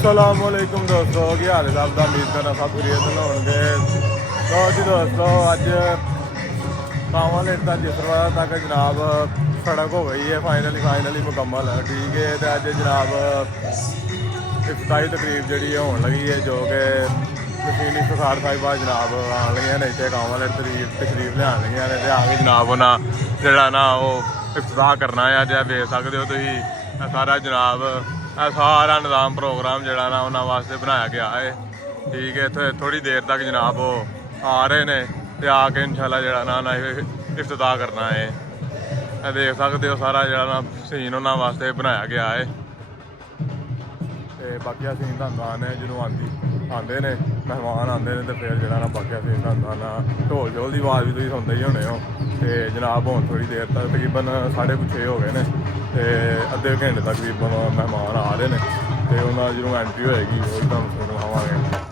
असलामुअलैकुम दोस्तों, की हाल है सब का। उम्मीद करना सब खैरियत होंगे। तो जी दोस्तों, अज कांवा लेट का जिसरवाड़ा तक जनाब सड़क हो गई है फाइनली मुकम्मल। ठीक है, तो अज जनाब इफ्तारी तकरीब जी होने लगी है, जो कि मशीनी सरकार साहिबा जनाब आन लगियां ने इतने कांवा लेट तकरीब लिया लगियां ने। आके जनाब उन्हें जरा ना वो इफ्ताह करना है। अज देख सकते हो तुम सारा जनाब सारा निज़ाम प्रोग्राम जरा ना उन्होंने वास्ते बनाया गया है। ठीक है, इतने थोड़ी देर तक जनाब वो आ रहे हैं तो आके इंशाल्लाह जरा ना इफ्तिताह करना है। देख सकते हो सारा जरा ना सीन उन्होंने वास्ते बनाया गया है। तो बाकी सीन तुहानूं आने जो आते हैं मेहमान आते हैं तो फिर जरा ना बाकी सीन तुहानूं आना ढोल शोल की आवाज़ भी तुम सुनते ही होने हो। तो जनाब हुण थोड़ी देर तक तकरीबन 6:30 हो गए हैं तो अद्धे घंटे तकरीबन मेहमान आ रहे हैं। तो उन्होंने जो एंट्री होएगी वही तुहानूं सुनावांगे।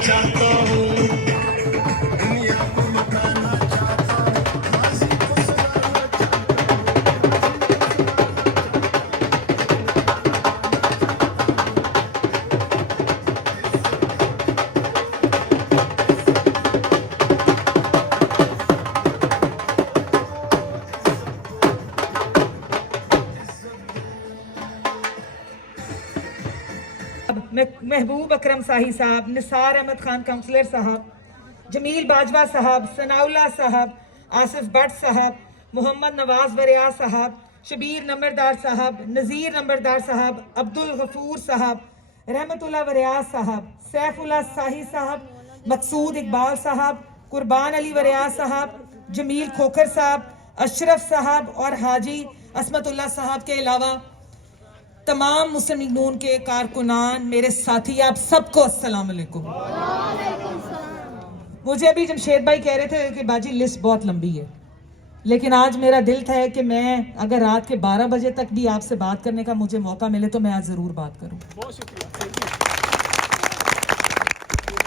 चाहता हूँ, दुनिया को लुटाना चाहता हूँ, माजी को सुनाना चाहता महबूब अकरम साही साहब, निसार अहमद खान काउंसलर साहब, जमील बाजवा साहब, सनाउल्ला साहब, आसिफ भट्ट साहब, मोहम्मद नवाज वरिया साहब, शबीर नंबरदार साहब, नज़ीर नंबरदार साहब, अब्दुल गफूर साहब, रहमतुल्लाह वरिया साहब, सैफुल्लाह साही साहब, मकसूद इकबाल साहब, कुर्बान अली वरिया साहब, जमील खोखर साहब, अशरफ साहब और हाजी असमतुल्लाह साहब के अलावा तमाम मुस्लिम लीग नून के कारकुनान, मेरे साथी, आप सबको अस्सलाम वालेकुम। मुझे अभी जमशेद भाई कह रहे थे कि बाजी लिस्ट बहुत लंबी है, लेकिन आज मेरा दिल था कि मैं अगर रात के 12 बजे तक भी आपसे बात करने का मुझे मौका मिले तो मैं आज जरूर बात करूं।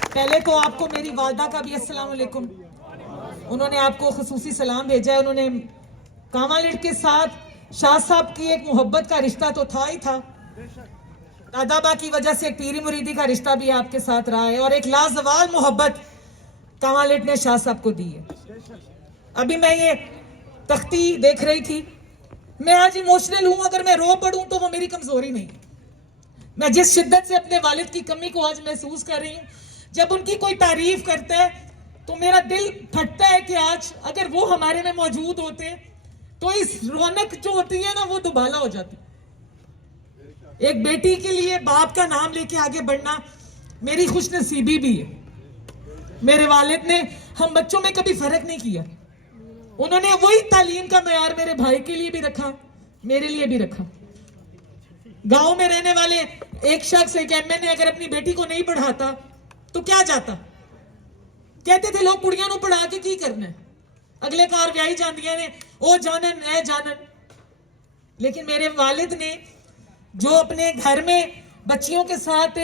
पहले तो आपको मेरी वालदा का भी अस्सलाम वालेकुम। उन्होंने आपको खुसूसी सलाम भेजा है। उन्होंने कामालिट के साथ शाह साहब की एक मोहब्बत का रिश्ता तो था ही था, दादाबा की वजह से एक पीरी मुरीदी का रिश्ता भी आपके साथ रहा है, और एक लाजवाल मोहब्बत कामालिट ने शाह साहब को दी है। अभी मैं ये तख्ती देख रही थी, मैं आज इमोशनल हूं। अगर मैं रो पड़ूं तो वो मेरी कमजोरी नहीं है। मैं जिस शिद्दत से अपने वालिद की कमी को आज महसूस कर रही हूँ, जब उनकी कोई तारीफ करता है तो मेरा दिल फटता है कि आज अगर वो हमारे में मौजूद होते तो इस रौनक जो होती है ना वो दुबाला हो जाती। एक बेटी के लिए बाप का नाम लेके आगे बढ़ना मेरी खुशनसीबी भी है। मेरे वालिद ने हम बच्चों में कभी फर्क नहीं किया। उन्होंने वही तालीम का मयार मेरे भाई के लिए भी रखा, मेरे लिए भी रखा। गांव में रहने वाले एक शख्स, एक एमएनए अगर अपनी बेटी को नहीं पढ़ाता तो क्या जाता? कहते थे लोग कुड़ियां नूं पढ़ा के की करना है, अगले कार व्याही जांदियां ने, ओ जानन ए जानन। लेकिन मेरे वालिद ने जो अपने घर में बच्चियों के साथ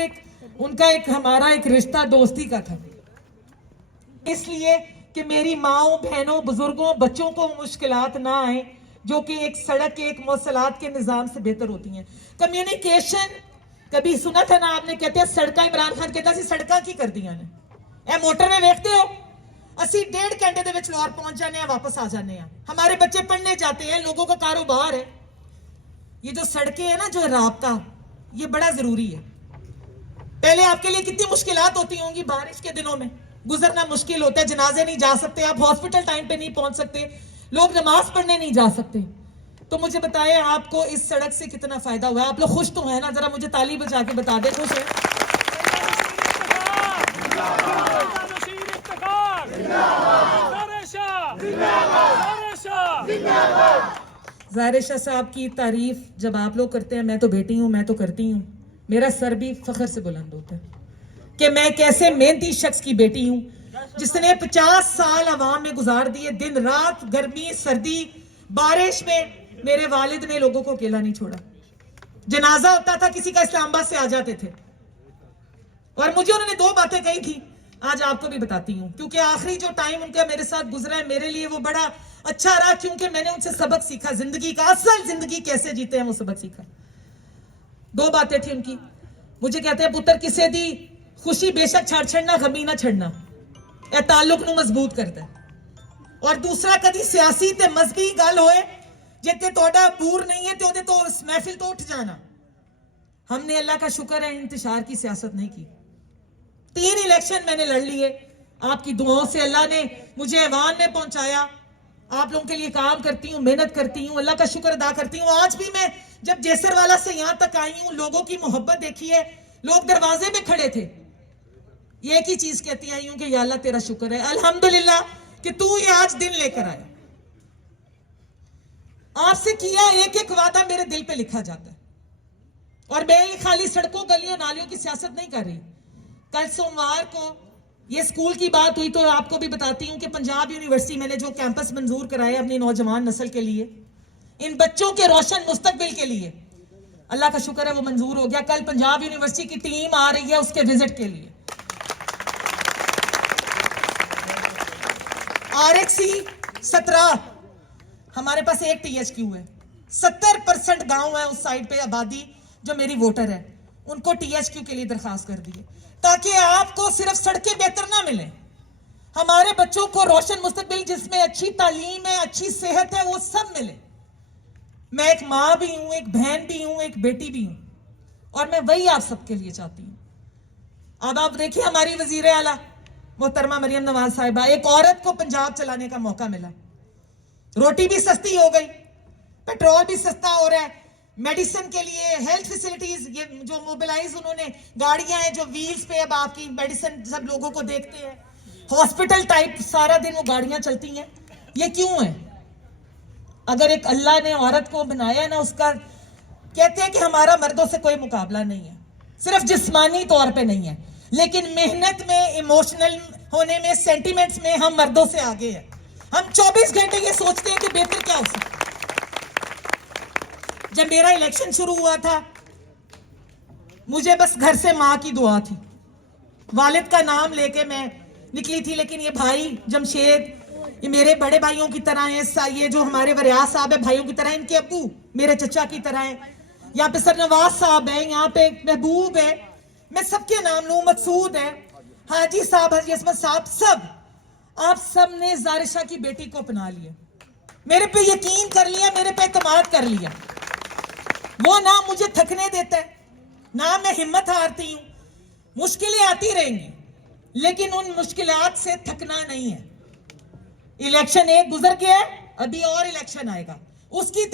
उनका हमारा एक रिश्ता दोस्ती का था, इसलिए कि मेरी माओ, बहनों, बुजुर्गों, बच्चों को मुश्किलात ना आए, जो कि एक सड़क के एक मौसलात के निजाम से बेहतर होती हैं। कम्युनिकेशन कभी सुना था ना आपने? कहते हैं सड़का, इमरान खान कहता सी सड़का की कर दिया ने, ए मोटर में देखते हो असी 1.5 घंटे दे विच लाहौर पहुंच जाने, वापस आ जाने। हमारे बच्चे पढ़ने जाते हैं, लोगों का कारोबार है। ये जो सड़कें हैं ना, जो राब्ता, ये बड़ा जरूरी है। पहले आपके लिए कितनी मुश्किलात होती होंगी, बारिश के दिनों में गुजरना मुश्किल होता है, जनाजे नहीं जा सकते, आप हॉस्पिटल टाइम पे नहीं पहुंच सकते, लोग नमाज पढ़ने नहीं जा सकते। तो मुझे बताएं आपको इस सड़क से कितना फायदा हुआ है? आप लोग खुश तो है ना? जरा मुझे ताली बजा के बता दे खुश है। ज़ाहिर शाह साहब की तारीफ जब आप लोग करते हैं, मैं तो बेटी हूं, मैं तो करती हूं, मेरा सर भी फख्र से बुलंद होता है कि मैं कैसे मेहनती शख्स की बेटी हूं, जिसने 50 साल अवाम में गुजार दिए, दिन रात, गर्मी, सर्दी, बारिश में मेरे वालिद ने लोगों को अकेला नहीं छोड़ा। जनाजा होता था किसी का, इस्लामाबाद से आ जाते थे, और मुझे उन्होंने 2 बातें कही थी, आज आपको भी बताती हूँ, क्योंकि आखिरी जो टाइम उनका मेरे साथ गुजरा है, मेरे लिए वो बड़ा अच्छा रहा, क्योंकि मैंने उनसे सबक सीखा, जिंदगी का, असल जिंदगी कैसे जीते हैं वो सबक सीखा। 2 बातें थी उनकी। मुझे कहते हैं पुत्र किसे दी खुशी बेशक छड़ छड़ना, गमी ना छड़ना, ए ताल्लुक नू मजबूत करता है। और दूसरा, कदी सियासी ते मजहबी गल होए जिते तोड़ा बूर नहीं है तो उस महफिल तो उठ जाना। हमने अल्लाह का शुक्र है इंतशार की सियासत नहीं की। 3 इलेक्शन मैंने लड़ लिए, आपकी दुआओं से अल्लाह ने मुझे ऐवान में पहुंचाया। आप लोगों के लिए काम करती हूँ, मेहनत करती हूँ, अल्लाह का शुक्र अदा करती हूँ। आज भी मैं जब जैसरवाला से यहाँ तक आई हूँ, लोगों की मोहब्बत देखी है, लोग दरवाजे में खड़े थे, ये एक ही चीज कहती आई हूँ कि या अल्लाह तेरा शुक्र है, अल्हम्दुलिल्लाह कि तू ये आज दिन लेकर आया। आपसे किया एक एक वादा मेरे दिल पे लिखा जाता है, और मैं ये खाली सड़कों, गलियों, नालियों की सियासत नहीं कर रही। कल सोमवार को ये स्कूल की बात हुई तो आपको भी बताती हूँ कि पंजाब यूनिवर्सिटी मैंने जो कैंपस मंजूर कराया अपनी नौजवान नस्ल के लिए, इन बच्चों के रोशन मुस्तकबिल के लिए, अल्लाह का शुक्र है वो मंजूर हो गया। कल पंजाब यूनिवर्सिटी की टीम आ रही है उसके विजिट के लिए। RXC 17, हमारे पास एक THQ है। 70% गांव है उस साइड पे आबादी जो मेरी वोटर है, उनको THQ के लिए दरखास्त कर दी है, ताकि आपको सिर्फ सड़कें बेहतर ना मिले, हमारे बच्चों को रोशन मुस्तकबिल जिसमें अच्छी तालीम है, अच्छी सेहत है, वो सब मिले। मैं एक माँ भी हूं, एक बहन भी हूं, एक बेटी भी हूं, और मैं वही आप सबके लिए चाहती हूं। अब आप देखिए हमारी वजीर आला मोहतरमा मरियम नवाज साहिबा, एक औरत को पंजाब चलाने का मौका मिला, रोटी भी सस्ती हो गई, पेट्रोल भी सस्ता हो रहा है, मेडिसिन के लिए हेल्थ फैसिलिटीज, ये जो मोबिलाइज उन्होंने गाड़ियां हैं जो व्हील्स पे अब आपकी मेडिसिन सब लोगों को देखते हैं, हॉस्पिटल टाइप सारा दिन वो गाड़ियां चलती हैं। ये क्यों है? अगर एक अल्लाह ने औरत को बनाया है ना, उसका कहते हैं कि हमारा मर्दों से कोई मुकाबला नहीं है, सिर्फ जिस्मानी तौर पे नहीं है, लेकिन मेहनत में, इमोशनल होने में, सेंटिमेंट्स में हम मर्दों से आगे हैं। हम 24 घंटे ये सोचते हैं कि बेहतर क्या हो सकता। जब मेरा इलेक्शन शुरू हुआ था, मुझे बस घर से माँ की दुआ थी, वालिद का नाम लेके मैं निकली थी, लेकिन ये भाई जमशेद, ये मेरे बड़े भाइयों की तरह हैं, ये जो हमारे वरियाज साहब है भाइयों की तरह, इनके अब्बू मेरे चचा की तरह हैं, यहाँ पे सरनवाज साहब है, यहाँ पे महबूब है, मैं सबके नाम लूं, मकसूद है, हाजी साहब, हाजी असमत साहब, सब आप सब ने जारिशा की बेटी को अपना लिया, मेरे पे यकीन कर लिया, मेरे पे एतमाद कर लिया। वो ना मुझे थकने देता है, ना मैं हिम्मत हारती हूं, मुश्किलें आती रहेंगी, लेकिन उन मुश्किलात से थकना नहीं है। इलेक्शन एक गुजर गया है, अभी और इलेक्शन आएगा, उसकी